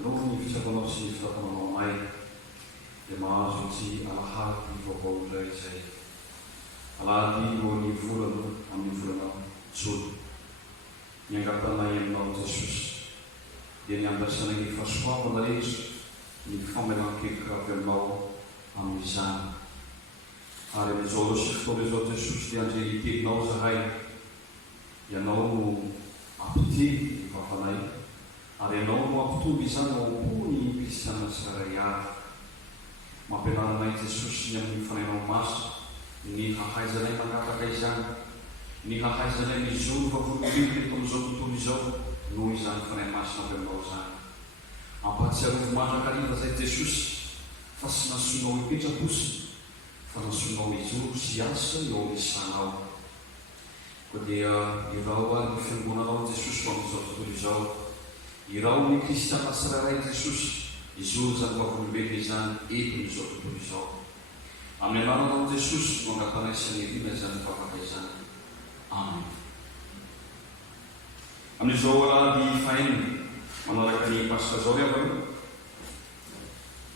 aloha ny fitsapanao sy ny fitapanao may dia mahazo ty alahady vaovao iray izay alahady eo ny volana amin'ny volana jona ny angatanay aminao Jesosy dia ny andrasana ny fahasoavana rehetra ny famelan-kevitra avy aminao amin'izany ary amin'izao aloha sy fotoana izao Jesosy dia andrelitelinao zahay ianao no ampitely ny vavanay ary ianao no ampitomby izany ao ampo ny kristiana tsiraray avy mampianaranay Jesosy ny amin'ny fanainao maso ny hahaizanay manapaka izany ny hahaizanay mizory vavolombelo eto amin'izao tontolo izao noho izany fanahy masina avy aminao zany ampatsiarovy mandrakariva zay Jesosy fa sy nasonao hipetra-posiny fa nasonao hijoro sy asa eo amisanao koa dia irao ary ny fiangonanao Jesosy ho amin'izao tontolo izao irao ny kristiana tsiraray Jesosy izoro zany vavolombelo izany eto amin'izao tontolo izao amin'ny anaranao Jesosy no angatanay sy anevina izany vavaka izany amen. Amin'izao alahady fahaenina manaraka ny pasika zao riavana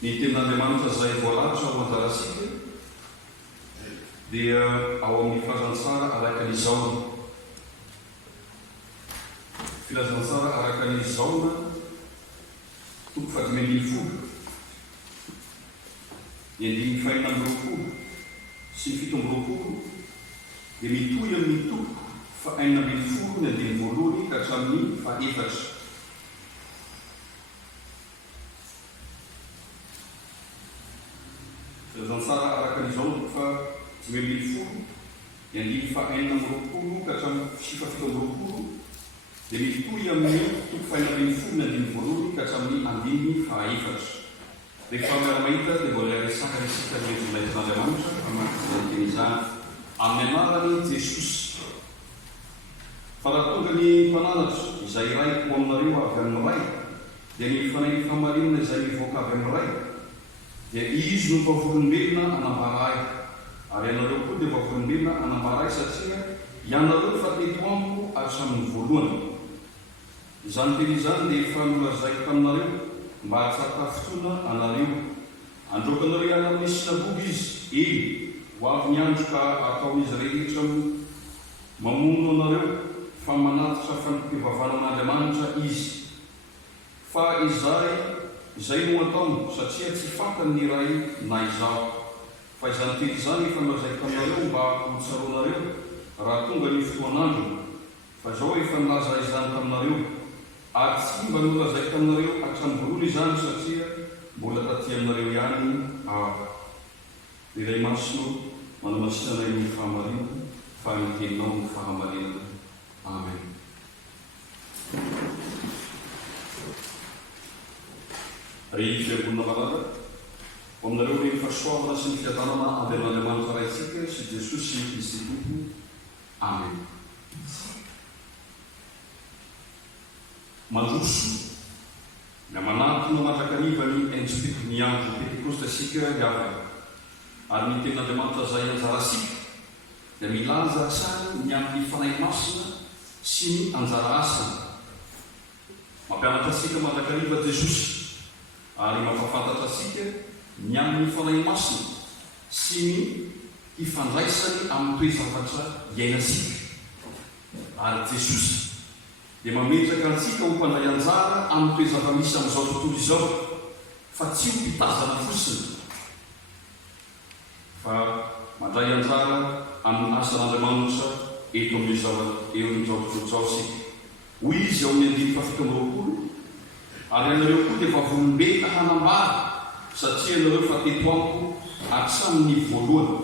ny tenin'Andriamanitra zay voalahatra ao anjarasika dia ao amin'ny filazantsara araka ny zaona filazantsara araka ny zaona toko fadimy folo ny andimy fahaenina amby roapolo sy ny fito amby roapolo dia mitohy amin'ny toko fa enina amby folo ny andimy voalohany ka hatramin'ny fahaefatra filazantsara araka ny zaona toko fa dimy amby folo ny andimy fahaenina amby roapolo ka hatramin'ny fito amby roapolo dia mitohy amin'ny toko fa enina amby folo ny andimy voalohany ka hatramin'ny andimy fahaefatra rehefa miara-mahita dia mbola resaka resika ny Andriamanitra aman'izany izany amin'ny anarany Jesosy fa raha tonga ny mpananatra izay ray ho aminareo avy amin'ny ray dia ny fanahy famarinana izay mivoaka avy amin'ny ray dia izy no vavolombelona anambaray ary ianareo koa dia vavolombelona anambaray satria ianareo fa teto amiko hatramin'ny voalohany izany teny izany dia efa nolazaiko taminareo mba hahatsara fotoana anareo androkanareo ihany amin'ny sinagogy izy ho avy ny andro ka ataon'izy rehetra mamono anareo fa manatitra fanompivavanan'Andriamanitra izy fa izay no ataony satria tsy fantany ny ray na izaho fa izany teny izany efa nolazaiko taminareo mba hotsaroanareo raha tonga ny fotoan'andro fa zao efa nilaza izany taminareo ary tsy mba nolazaiko taminareo hatramin'ny voalohany izany satria mbola taty aminareo ihany iray masino manamasinanay ny fahamarinana fa niteninao ny fahamarinana amen. Ry fiangonana malala ho aminareo ny fahasoavana sy ny fiadanana avy amin'Andriamanitra raitsika sy Jesosy Kristy Tompo amen. Mandroso na manantona mandrakariva ny endripito ny andro pentekosta sika iavana ary ny tenin'Andriamanitra zay anjarasika dia milaza tsara ny amin'ny fanahy masina sy ny anjara asana mampianatra asika mandrakariva Jesosy ary mampafantatra asika ny amin'ny fanahy masina sy ny hifandraisany amin'ny toe-zavatra iainasika ary Jesosy dia mametraka antsika ho mpanday anjara amin'ny toe-zava-misy amin'izao tontolo izao fa tsy ho mpitazana fosiny fa mandray anjara amin'ny asan'Andriamanitra eto amin'izao tontolo izao sika hoy izy ao amin'ny andimy fafito amby roapolo ary ianareo koa dia vavolombelona hanambara satria ianareo fa teto amiko hatramin'ny voalohany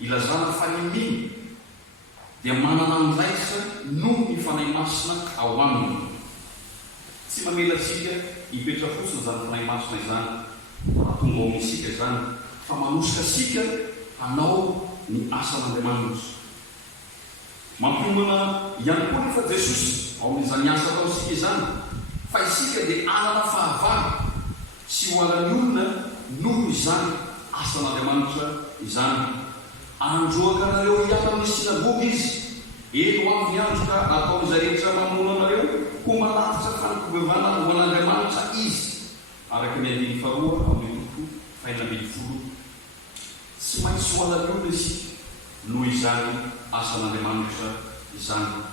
ilazana fa nyminy dia manana andraisa noho ny fanahy masina ao aminy tsy mamelatsika hipetra fosiny zany fanahy masina izany raha tonga ao amin'isika izany fa manosika sika hanao ny asan'Andriamanitra mampionana ihany koa nefa Jesosy ao amin'izany asa atao sika izany fa isika dia anana fahavalo sy ho alany olona noho izany asan'Andriamanitra izany androaka nareo ihany amin'ny sinagogy izy elo avy ny andro ka ataon'izay rehetra mamono anareo ho manatitra fanikobevana ho an'Andriamanitra izy araka ny andiny faharoa amin'ny toko fainambiny folo tsy maintsy ho anareo isika noho izany asan'Andriamanitra izany.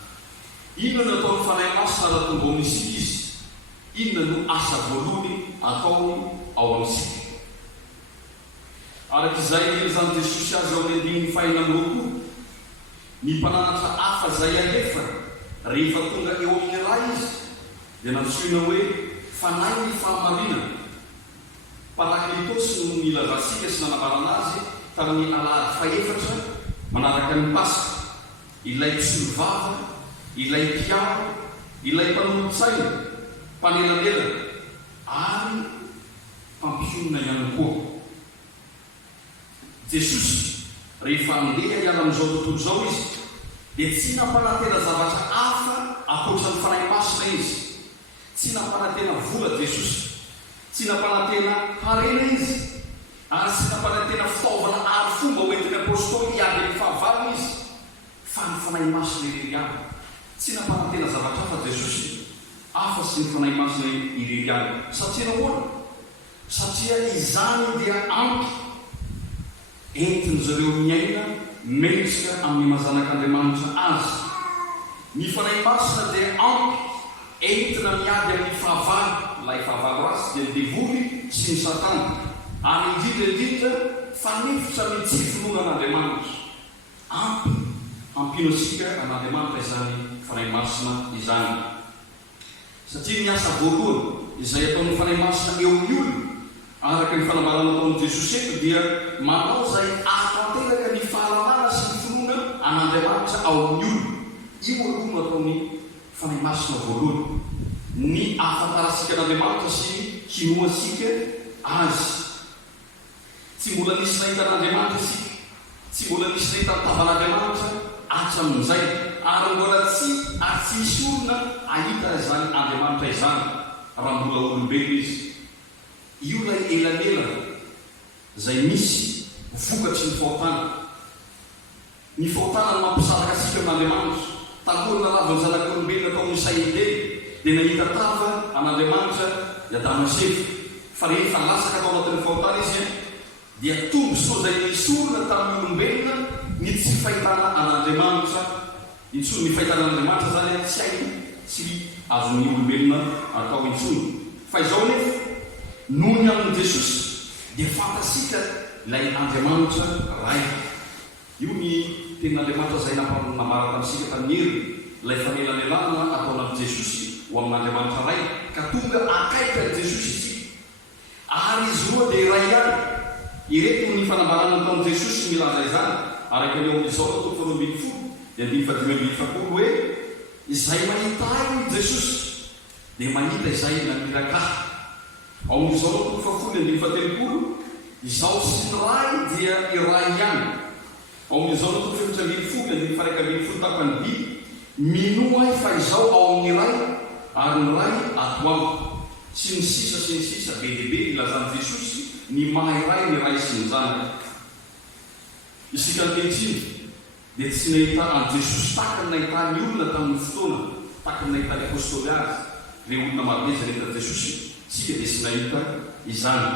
Inona no ataon'ny fanahy masina raha tonga ao amin'isika izy? Inona no asa voalohany ataony ao amin'isika? Araka izay izany Jesosy azy ao amin'ny andiny fahaenina amby roapolo, ny mpananatra hafa izay alefa rehefa tonga eo amin'ny raha izy dia natsoina hoe fanahy ny fahamarinana. Parakletos no milazasika sy nanavarana azy tamin'ny alahady faefatra manaraka ny Paska, ilay mpisolovava, ilay mpiaro, ilay mpanolon-tsaina, mpanelanelana ary mpampionona ihany koa. Jesosy rehefa andeha hiala amin'izao tontolo izao izy dia tsy nampanantena zavatra hafa akoatran'ny fanahy masina izy. Tsy nampanantena vola Jesosy, tsy nampanantena harena izy, ary tsy nampanantena fitaovana ary fomba hoentin'ny apôstôly hiady amin'ny fahavalony izy, fa ny fanahy masina irery ihany. Tsy nampanantena zavatra hafa Jesosy hafa sy ny fanahy masina irery ihany. Satria nahoana? Satria izany dia ampy entin'izareo miaina mentsika amin'ny mazanak'Andriamanitra azy. Ny fanahy masina dia ampy entina miady amin'ny fahavalo, ilay fahavalo rasy dia ny devoly sy ny Satana, ary indrindra fanefitra amin'ny tsy finoanan'Andriamanitra. Ampino asika an'Andriamanitra izany fanahy masina izany. Satria ny asa voalohany izay ataon'ny fanahy masina eo amin'ny olona araka ny fanambarana ataon'i Jesosy eto dia manao izay atanteraka ny fahalalana sy ny finoana an'Andriamanitra ao amin'ny olona. Io aloha no ataon'ny fanahy masina voalohany, ny ahafantarasika an'Andriamanitra sy kinoasika azy. Tsy mbola nisy nahita an'Andriamanitra isika, tsy mbola nisy nahita tavan'Andriamanitra hatramin'izay, ary mbola tsy misy olona ahita izany Andriamanitra izany raha mbola olombelona izy. Io lay elanelana izay misy vokatry ny fahotana. Ny fahotana no mampisaraka asika amin'Andriamanitra. Taloha nalavany zanak'olombelona tao amin'ny Saïdé dia nahita tava an'Andriamanitra i Adama sy Eva, fa rehefa lasaka tao anatin'ny fahotana izy dia tombosoa izay nisorona tamin'ny olombelona ny tsy fahitana an'Andriamanitra. Intsony ny fahitana an'Andriamanitra zany tsy hainy tsy azon'ny olombelona atao intsony. Fa izao nefa noho ny amin'i Jesosy dia fantasika ilay Andriamanitra ray. Io ny tenin'Andriamanitra izay namara tamintsika tamin'ny hery, ilay fanelanelana ataon'i Jesosy ho amin'Andriamanitra ray ka tonga akaiky an'i Jesosy isika. Ary izy roa dia ray ihany. Ireto ny fanambarana ataon'i Jesosy milaza izany araka ny eo amin'izao toko faharoa ambin'ny folo dia andimy fadimy ambin'ny fapolo hoe izay mahita ahy Jesosy dia mahita izay namirakahy. Ao amin'izao toko fahafolo andimy fahatelopolo izao sy ny ray dia iray ihany. Ao amin'izao toko fahefatra ambin'ny folo andimy faraika ambin'ny folo tapany by mino ahy fa izao ao amin'ny ray ary ny ray ato amiko. Sy ny sisa be dia be ilazan'i Jesosy ny mahay ny ray sy ny zanany. Isika ankehitriny dia tsy nahita an'i Jesosy tahaka ny nahitany olona tamin'ny fotoana, tahaka ny nahitany apôstôly azy, ilay olona marobe izay nahita Jesosy, isika dia tsy nahita izany.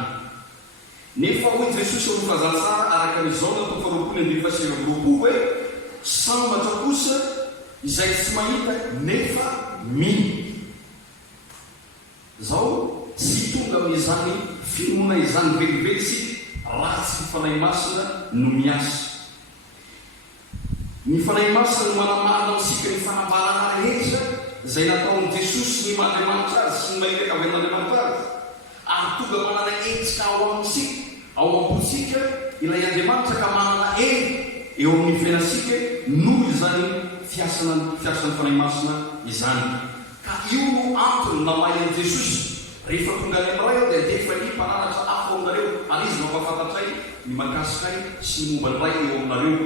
Nefa hoy Jesosy ao amin'ny fahazatsara araka n'izao na toko faharoapolo andimy fahasivy amby roapolo hoe sambatra kosa izay tsy mahita nefa mino. Zao tsy tonga amin'izany finoana izany velively isika raha tsy ny fanahy masina no miasa. Ny fanahy masina no manamarina amintsika ny fanambarana rehetra izay nataon'i Jesosy ny Andriamanitra azy sy ny mailaka avy amin'Andriamanitra azy, ary tonga manana hetsika ao amintsika, ao am-posika ilay Andriamanitra ka manana hery eo amin'ny fiainasika noho izany fiasan'ny fanahy masina izany. Ka io no antony namain'i Jesosy rehefa tonga any amin'ray aho dia defa ny mpananatra hafa ao aminareo, ary izy mampafantatray ny mahakasikay sy ny momba ny ray eo aminareo.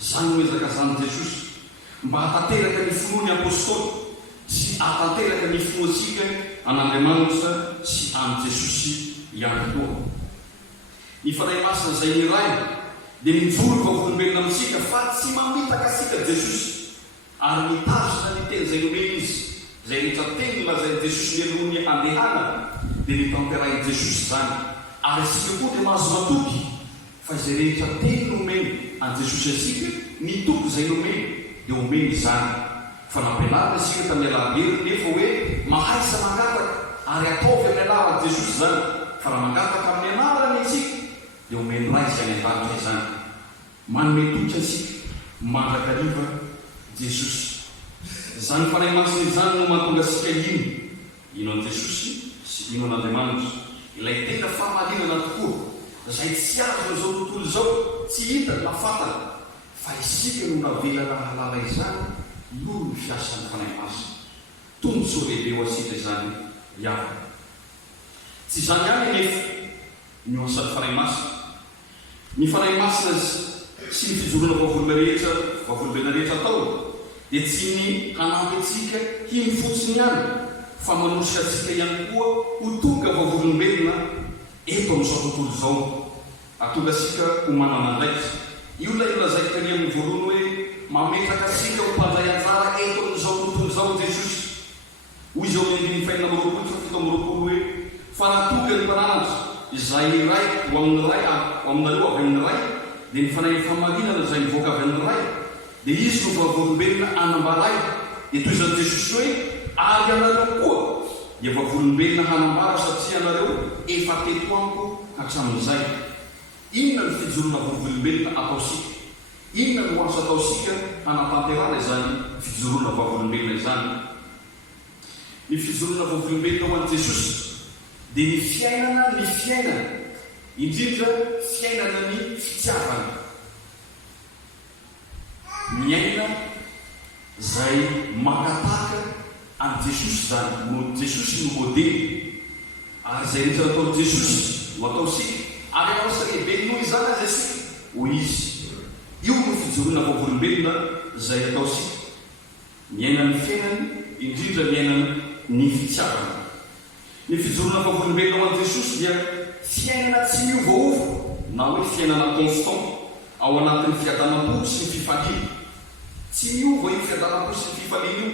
Zany no ezaka zany Jesosy mba hatanteraka ny finoany apôstôly sy hatanteraka ny finoatsika an'Andriamanitra sy an' Jesosy ihany koa. Ny fanahy masina izay ny ray dia mijoro vavolombelona amintsika fa tsy mamitaka asika Jesosy, ary mitazona ny teny zay nomeny izy zay rehetra teny lazay Jesosy mialohan'ny andehana dia nitanterah'i Jesosy zany. Ary asika koa dia mahazo matoky fa izay rehetra teny nomeny an' Jesosy asika nitoky izay nomeny dia omeny izany. Fa nampianarina isika tamin'ny alabery nefa hoe mahaisa mangataka ary ataovy amin'ny anaran'i Jesosy zany. Fa raha mangataka amin'ny anarany isika dia omeny ray izay any an-danitra izany. Manome toky asika mandrakariva Jesosy. Zany fanahy masina izany no mahatonga asika ino an' Jesosy sy ino an'Andriamanitra. Ilay tena fahamalinana tokoa zay tsy azo izao tontolo izao tsy hita na fatana fa isika no navelana halala izany noho ny fiasan'ny fanahy masina. Tombontsoa lehibe ho asika izany iavana. Tsy izany ihany nefa ny asan'ny fanahy masina. Ny fanahy masina sy ny fijoroana vavolobe rehetra atao dia tsy ny hanampy antsika hiny fotsiny ihany fa manosika antsika ihany koa ho tonga vavolombelona eto amin'izao tontolo izao. Atonga asika ho manana ndraiky. Io ilay lazay tany amin'ny voalohany hoe mametraka asika ho mpandray anjara eto amin'izao tontolo izao Jesosy. Hoy izy ao amin'ny 5:7 hoe fa natonga ny mpananatra izay ray ho amin'ny ray aminareo avy amin'ny ray dia ny fanahy famarinana izay mivoaka avy amin'ny ray dia izy no vavolombelona anambaray. Dia toy izany Jesosy hoe ary anareo koa dia vavolombelona hanambara satria anareo efa teto amiko hatramin'izay. Inona ny fijoroana vavolombelona ataosika? Inona no asa ataosika hanatanterana izany fijoroana vavolombelona izany? Ny fijoroana vavolombelona ho an'i Jesosy dia ny fiainana indrindra fiainana ny fitiavana. Miaina zay makataka an' Jesosy zany. Jesosy no modely ary zay rehetra ataon'i Jesosy no ataosika. Ary anao sa lehibe noho izany azy asika ho izy. Io no fijoroana vavolombelona zay ataosika. Miaina ny fiainany indrindra miainana ny fitiavana. Ny fijoroana vavolombelona ho an'i Jesosy dia fiainana tsy miovaova na hoe fiainana constant ao anatin'ny fiadanam-po sy ny fifaliana. Tsy miova io fiadanam-po sy ny fifaliana io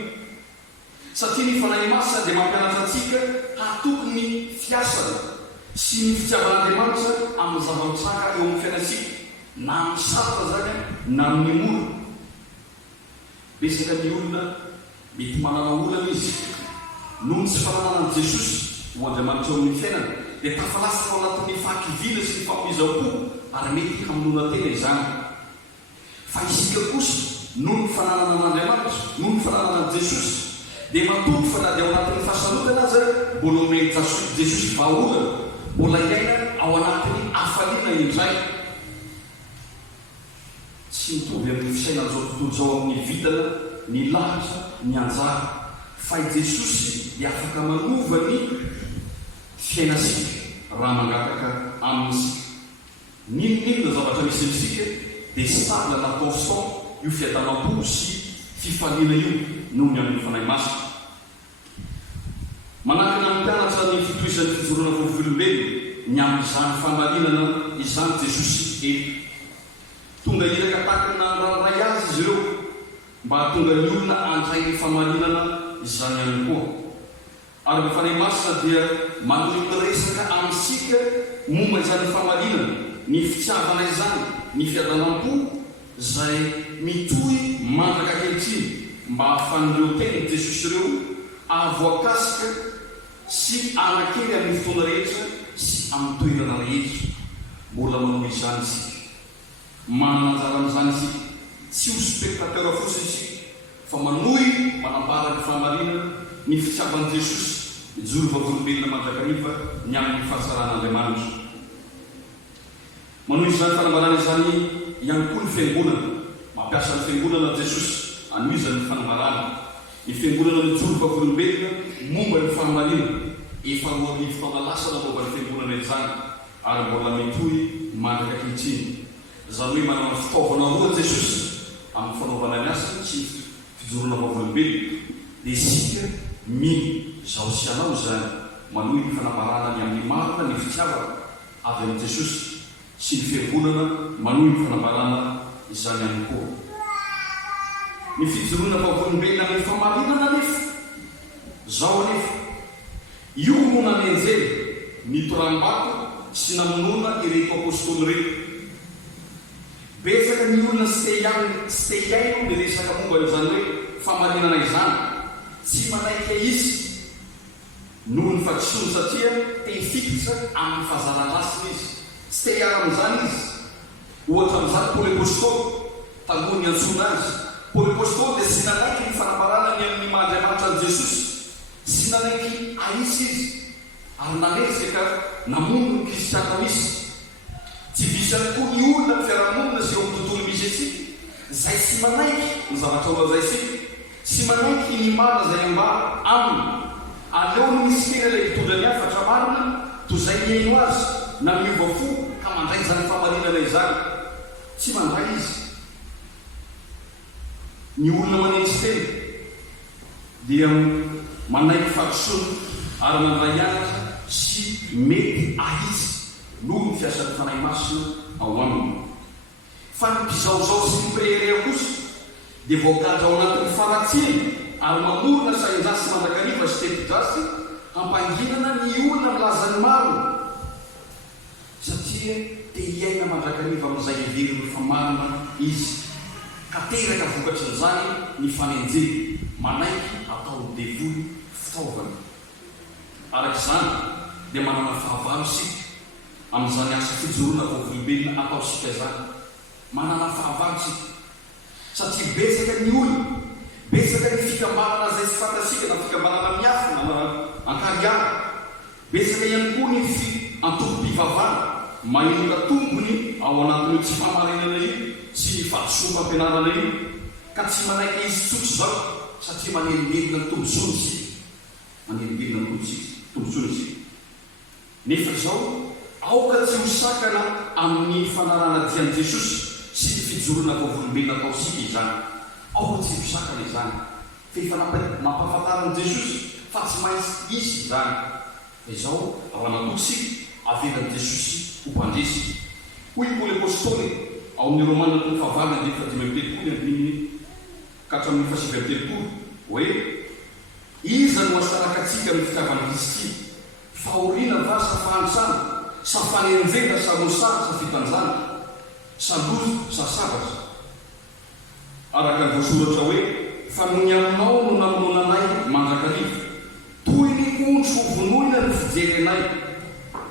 satria ny fanahy masina dia mampianatra antsika hatoky ny fiasana sy ny fitiavan'Andriamanitra amin'ny zava-mitranga eo amin'ny fiainantsika na amin'ny sarotra zany na amin'ny mora. Betsaka ny olona mety manana olana izy noho ny tsy fananana Jesosy ho Andriamanitra eo amin'ny fiainana dia tafalasika ao anatin'ny fahakiviana sy ny fampizapo ary mety hamonona tena izany. Fa isika kosa noho ny fananana an'Andriamanitra noho ny fananana Jesosy dia matoky fa na dia ao anatin'ny fahasalotana aza mbola omeny Jesosy vahaolana mbola iaina ao anatin'ny hafaliana indray. Tsy mitovy amin'ny fisainana zao tontolo izao amin'ny vitana ny lahatra ny anjara fa i Jesosy dia afaka manova ny fiainasika raha mangataka amin'isika. Ninonina zavatra misy amintsika dia stable na constant io fiadanam-po sy fifaliana io noho ny amin'ny fanahy masina. Manakana amin'ny mpianatra ny fitoisan'ny fijoroana vavolombelona ny amin'izany famalinana izany Jesosy eto. Tonga iraka takana ranoray azy izy ireo mba hatonga ny olona andray ny famalinana izany ihany koa. Ary ny fanahy masina dia manome resaka amintsika momba izany famalinana, ny fitiavana izany, ny fiadanam-po zay mitohy mandraka ankehitriny mba hahafan'ireo teny Jesosy ireo avoakasika sy anakely amin'ny fotoana rehetra sy amin'ny toerana rehetra. Mbola manao izany isika, manana anjara amin'izany isika, tsy ho spectateur fotsiny isika fa manohy manambara ny fahamarinana ny fitiavan'i Jesosy ijoro vavolombelona mandrakariva ny amin'ny fahasaran'Andriamanitra. Manohy izany fanambarana izany ihany koa ny fiangonana. Mampiasa ny fiangonana Jesosy anohizany fanambarana. Ny fiangonana mijoro vavolombelona momba ny fahamarinana. Efa roa arivo taona lasa nanaova ny fiangonana izany ary mbola mitohy mandraka ankehitriny. Izany hoe manana fitaovana roa Jesosy amin'ny fanaovana ny asany sy fijoroana vavolombelona. Dia isika zao sy anao izany manohy ny fanambarana ny amin'ny marina ny fitiavana avy amin'ny Jesosy sy ny fiangonana manohy ny fanambarana izany ihany koa. ny fijoroana vavolombelona amin'ny famarinana nefa zao anefa io no nanenjely nitoram-bato sy namonona ireto apôstôly reto. Betsaka ny olona sy te iaino ny resaka momba izany hoe famarinana izany, tsy manaiky izy noho ny fadisoany satria te hifikitra amin'ny fahazara-lasiny izy, tsy te hiara amin'izany izy. Ohatra amin'izany Paoly apôstôly taloha ny antsoina azy. Paoly apôstôly dia sy nanaiky ny fanaparana ny amin'ny maha-Andriamanitra an' Jesosy, sy nanaiky aisy izy ary nanesaka namono ny kristiana misy. Tsy visy ihany koa ny olona ny fiarahamonina sy eo amin'ny tontolo misy antsika izay tsy manaiky ny zavatra olazaisika, tsy manaiky ny mana izay ambara aminy. Aleo no misy kely ilay mitondra ny hafatra marina toy izay miaino azy na miova fo ka mandray izany famarinana izany. Tsy mandray izy. Ny olona manentsy tena dia manaiky fadisoana ary mandray anatra sy mety ahisy noho ny fiasan'ny fanahy masina ao aminy. Fa ny mpizaozao sy mipreherea kosa dia voakatra ao anatin'ny faratsiana ary mamorona sain-jasy mandrakariva sy tepi-jasy hampanginana ny olona milazany maro satria te hiaina mandrakariva amin'izay heveriny famarina izy. Ka teraka vokatrin'izany ny fanenjely manaiky atao devoly fitaovana. Arak'izany dia manana fahavalo sika amin'izany asa fijoroana vavolombelona atao sika izany. Manana fahavalo sika satria betsaka ny olona, betsaka ny fikambanana izay tsy fantasika na fikambanana miafina na ankariana, betsaka ihany koa ny antompo-pivavana mainoka tombony ao anatin'io tsy famarinana io sy ny fahadisom-pampianarana io, ka tsy manaiky izy tsotro zao satria manelingelina ny tombontsony sika, manelingelina ny tombontsony sika. Nefa zao aoka tsy ho sakana amin'ny fanarana dian'i Jesosy sy ny fijoroana vavolombelona atao sika izany. Aoka tsy ho sakana izany fa efa nampahafantaran'i Jesosy fa tsy maintsy izy izany. Fa izao ao anatoky sika avelan'i Jesosy ho mpandresy. Hoy Paoly apôstôly ao amin'ny Romana toko fahavalo andiny fadimy amby telopolo andiny katramin'ny fahasivy amby telopolo hoe iza no asaraka atsika amin'ny fitiavana Kristy, fahoriana va sa fahantrana, sa fanenjena sa mosary sa fitanjana, sa lozo sa sabatra. Araka ny voasoratra hoe fa noho ny aminao no namononanay mandrakariva, toy ny ondro ho vonoina ny fijery anay.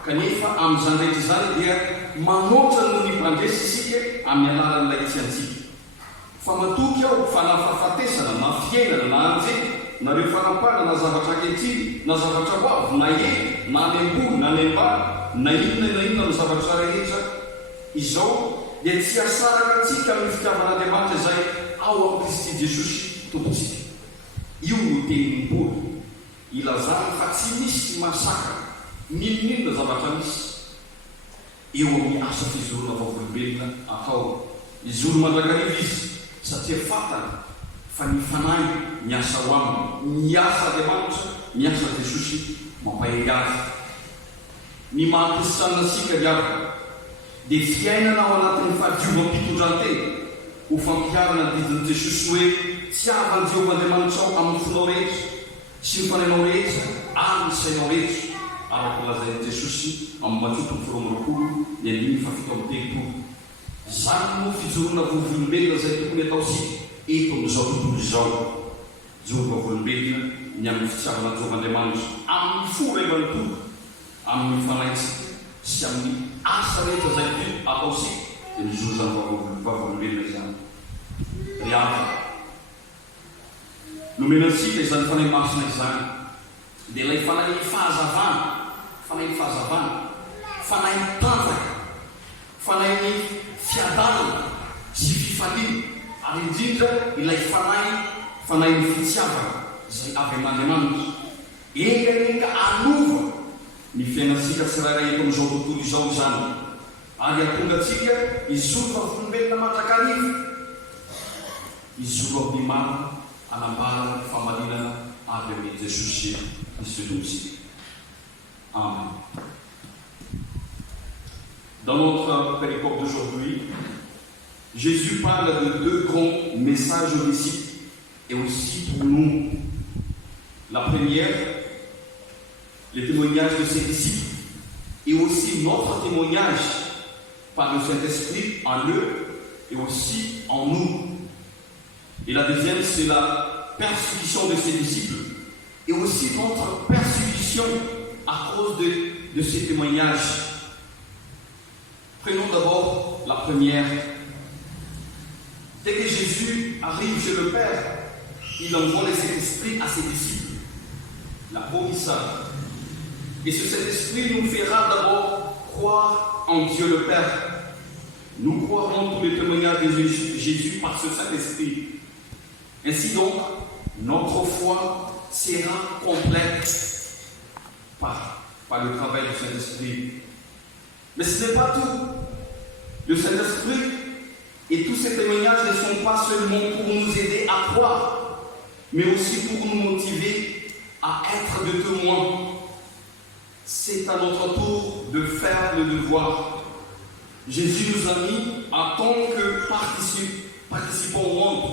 Kanefa amin'izany rehetra izany dia manoatra noho ny mpandresy isika amin'ny alalan'ilay tsy antsika. Fa matoky aho fa na fahafatesana na fiainana na anjely nareo fanampana na zavatra ankehitriny na zavatra hoavy na eny na anem-boly na anem-bary na inona no zavatra rehetra izao dia tsy asaraka antsika amin'ny fitiavan'Andriamanitra izay ao amin'ny Kristy Jesosy tompontsika. Io no tenin'ny Paoly ilazany fa tsy misy masaka ninonina zavatra misy eo amin'ny asa fijoroana vavolombelona atao. Izoro mandrakariva izy satria fatana fa ny fanahy miasa ho aminy, miasa Andriamanitra, miasa Jesosy mampahery azy. Ny maha-kristianina sika diavana dia fiainana ao anatin'ny fahadiova-pitondran-tena ho fampiarana didin'i Jesosy hoe tsy avy ny Jehovah-Andriamanitra ao amin'ny fonao rehetra sy ny fanainao rehetra ary ny sainao rehetra, araka lazain'i Jesosy amin'ny Matteo 4:1-7. Zany no fijoroana vavolombelona izay tokony atao sika eto amin'izao tontolo izao. Joro vavolombelona ny amin'ny fitiavana Jehovah-Andriamanitra amin'ny fo revan'ny amin'ny fanaitsika sy amin'ny asa rehetra izay atao sika dia mijoro zany vavolombelona izany. Ry avy nomenantsika izany fanahy masina izany dia ilay fanahy fahazavana, fanahy tanjaka, fanahy fiadanana sy fifaliana, ary indrindra ilay fanahy ny fitiavana izay avy amin'Andriamanitra. Enganenga anova ny fiainantsika tsirairay eto amin'izao tontolo izao izany ary atonga atsika izoro vavolombelona mandrakariva, izoro amin'ny marina anambarana famarinana avy amin'ny Jesosy Kristy tompontsika. Amen. Dans notre péricope d'aujourd'hui, Jésus parle de deux grands messages aux disciples. et aussi pour nous. La première, les témoignages de ses disciples, et aussi notre témoignage par le Saint-Esprit en eux et aussi en nous. Et la deuxième, c'est la persécution de ses disciples, et aussi notre persécution à cause de ces témoignages. Prenons d'abord la première. Dès que Jésus arrive chez le Père, il envoie le Saint-Esprit à ses disciples, la promisseur. Et ce Saint-Esprit nous fera d'abord croire en Dieu le Père. Nous croirons tous les témoignages de Jésus par ce Saint-Esprit. Ainsi donc, notre foi sera complète par le travail du Saint-Esprit. Mais ce n'est pas tout. Le Saint-Esprit et tous ces témoignages ne sont pas seulement pour nous aider à croire, mais aussi pour nous motiver à être des témoins. C'est à notre tour de faire le devoir. Jésus nous a mis en tant que participants au monde.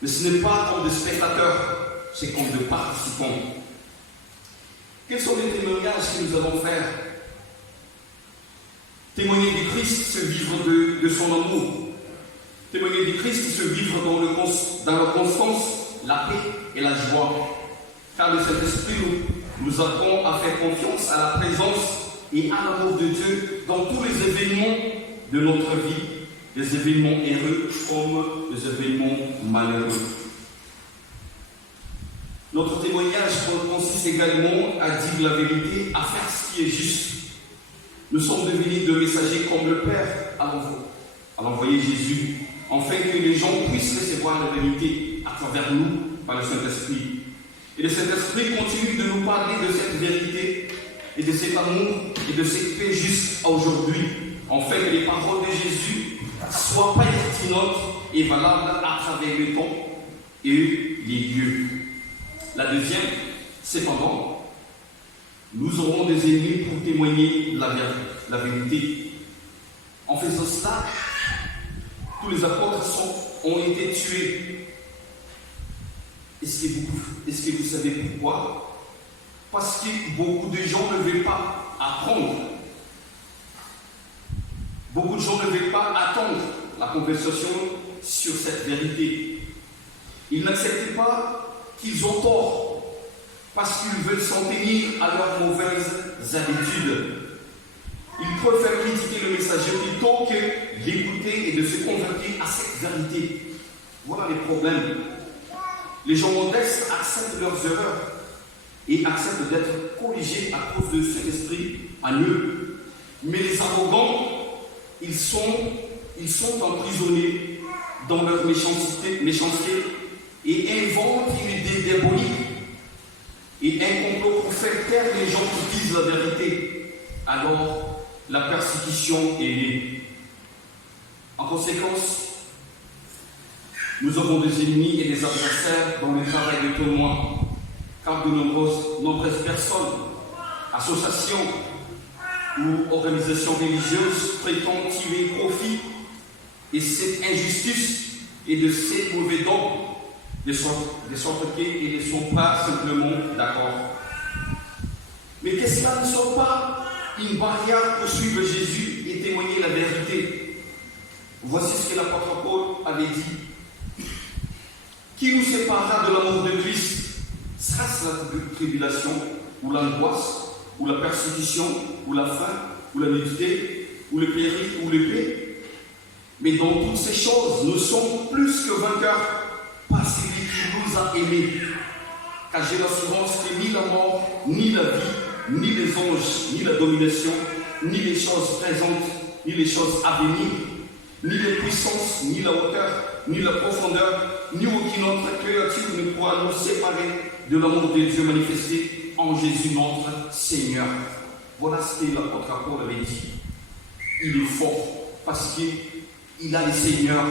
Mais ce n'est pas comme des spectateurs, c'est comme des participants. Quels sont les témoignages que nous allons faire? Témoigner du Christ, se vivre de son amour. Témoigner du Christ, se vivre dans la constance, la paix et la joie. Car le Saint-Esprit nous apprend à faire confiance à la présence et à l'amour de Dieu dans tous les événements de notre vie, les événements heureux comme les événements malheureux. Notre témoignage consiste également à dire la vérité, à faire ce qui est juste. Nous sommes devenus de messagers comme le Père à l'envoyer Jésus, afin que les gens puissent recevoir la vérité à travers nous par le Saint-Esprit. Et le Saint-Esprit continue de nous parler de cette vérité et de cet amour et de cette paix juste aujourd'hui, afin que les paroles de Jésus soient pertinentes et valables à travers le temps et les lieux. La deuxième, cependant, nous aurons des ennemis pour témoigner la vérité. En faisant cela, tous les apôtres ont été tués. Est-ce que vous savez pourquoi? Parce que beaucoup de gens ne veulent pas apprendre. Beaucoup de gens ne veulent pas attendre la conversation sur cette vérité. Ils n'acceptent pas qu'ils ont tort, parce qu'ils veulent s'en tenir à leurs mauvaises habitudes. Ils préfèrent critiquer le messager plutôt que l'écouter et de se convertir à cette vérité. Voilà les problèmes. Les gens modestes acceptent leurs erreurs et acceptent d'être corrigés à cause de cet esprit en eux. Mais les arrogants, ils sont emprisonnés dans leur méchanceté et inventent une idée diabolique et un complot pour faire taire les gens qui disent la vérité. Alors, la persécution est née. En conséquence, nous avons des ennemis et des adversaires dans le travail de témoins, car de nombreuses personnes, associations ou organisations religieuses prétendent tirer profit de cette injustice et de ces mauvais dons, de sorte qu'ils ne sont pas simplement d'accord. Mais que cela ne soit pas une barrière pour suivre Jésus et témoigner la vérité. Voici ce que l'apôtre Paul avait dit. Qui nous séparera de l'amour de Christ? Sera-ce la tribulation, ou l'angoisse, ou la persécution, ou la faim, ou la nudité, ou le péril, ou l'épée? Mais dans toutes ces choses, nous sommes plus que vainqueurs par celui qui nous a aimés. Car j'ai l'assurance que ni la mort, ni la vie, ni les anges, ni la domination, ni les choses présentes, ni les choses à venir, ni les puissances, ni la hauteur, ni la profondeur, ni aucune autre créature ne pourra nous séparer de l'amour de Dieu manifesté en Jésus notre Seigneur. Voilà ce que l'apôtre Paul avait dit. Il est fort parce qu'il a les Seigneurs,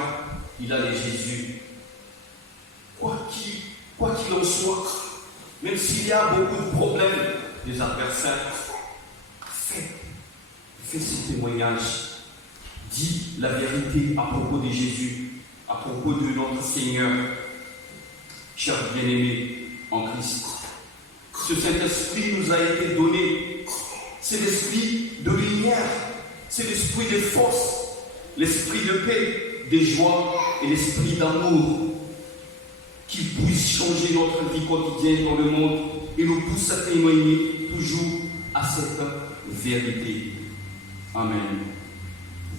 il a les Jésus. Quoi qu'il en soit, même s'il y a beaucoup de problèmes, des adversaires, fais ce témoignage. Dis la vérité à propos de Jésus, à propos de notre Seigneur. chers bien-aimés en Christ. Ce Saint-Esprit nous a été donné. C'est l'esprit de lumière, c'est l'esprit de force, l'esprit de paix, de joie et l'esprit d'amour qui puisse changer notre vie quotidienne dans le monde et nous pousse à témoigner toujours à cette vérité. Amen.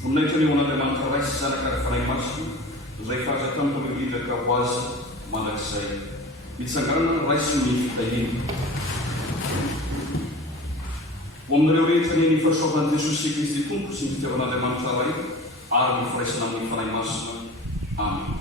Vous n'êtes pas on a demandé travail si ça n'a qu'à faire un match. Vous avez fait un temps pour le livre de Kawazi, Malaksai. Il s'engage à réussir Om na reo rehetra ny fahasoavan'i Jesosy Kristy tompoko sy ny fitiavana Andriamanitra ray ary ny firaisana amin'ny fanahy masina. Amen.